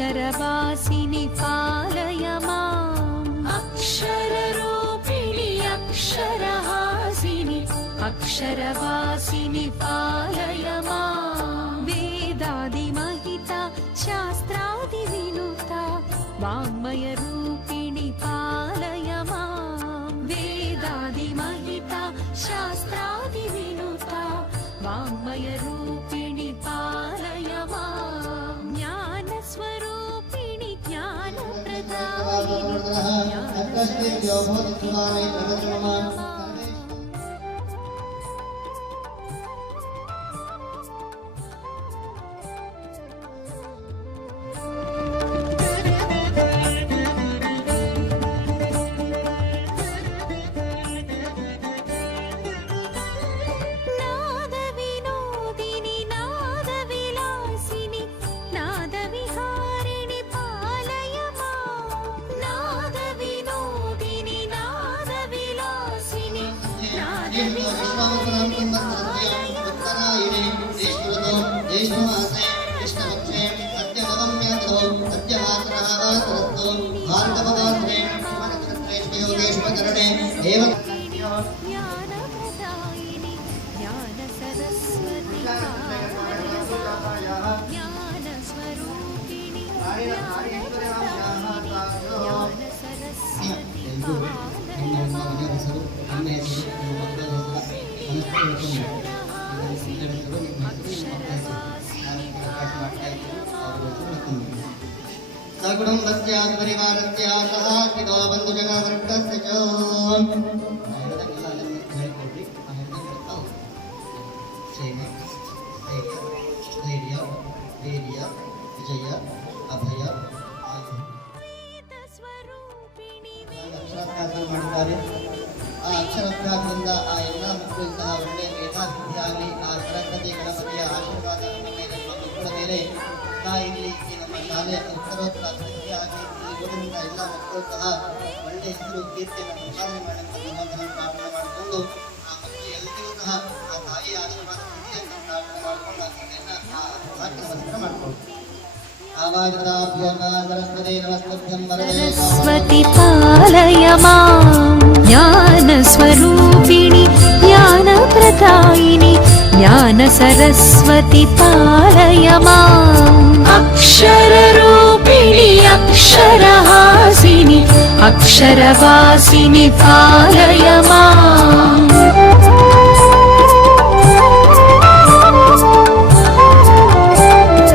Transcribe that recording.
अक्षरवासिनि पालय माम् अक्षररूपिणि अक्षरहासिनि अक्षरवासिनि पालय माम् वेदादिमहिता शास्त्रादिविनुता वाङ्मयरूपिणि पालय माम् वेदादिमहिता शास्त्रादिविनुता वाङ्मयरूपिणि पालय माम् ज्ञानस्वरूपिणि ज्ञानप्रदायिनि सकुटुम्बस्य परिवारस्य सह कितो बन्धुजनवर्गस्य च धैर्य वीर्य विजय अभय ಅಕ್ಷರಾಭ್ಯಾಸ ಮಾಡ್ತಾರೆ. ಆ ಅಕ್ಷರಾಭ್ಯಾಸದಿಂದ ಆ ಎಲ್ಲ ಮಕ್ಕಳು ಸಹ ಒಳ್ಳೆಯ ಮೇಧಾವಿಯಾಗಲಿ ಆ ಸರಸ್ವತಿ ಗಣಪತಿಯ ಆಶೀರ್ವಾದ ನಮ್ಮ ಮೇಲೆ ಮಕ್ಕಳ ಮೇಲೆ ಇಲ್ಲಿ ನಮ್ಮ ಶಾಲೆಯ ಉತ್ತರೋತ್ತರ ಅಭಿವೃದ್ಧಿಯಾಗಿ ಇಲ್ಲಿ ಓದಿನಿಂದ ಎಲ್ಲ ಮಕ್ಕಳು ಸಹ ಒಳ್ಳೆಯ ಹೆಸರು ಕೀರ್ತಿಯನ್ನು ಸಂಪಾದನೆ ಮಾಡಬೇಕೆಂದು ಪ್ರಾರ್ಥನೆ ಮಾಡಿಕೊಂಡು ಆ ಮಕ್ಕಳು ಎಲ್ಲರಿಗೂ ಸಹ ಆ ತಾಯಿಯ ಆಶೀರ್ವಾದ ಸಿಗಲಿ ಅಂತ ಪ್ರಾರ್ಥನೆ ಮಾಡಿಕೊಂಡು ಆ ತಂದೆಯನ್ನ ಆ ನಮಸ್ಕಾರ ಮಾಡಿಕೊಂಡು सरस्वती पालय माम् ज्ञानस्वरूपिणि ज्ञानप्रदायिनि ज्ञानसरस्वती पालय माम् अक्षररूपिणि अक्षरहासिनि अक्षरवासिनि पालय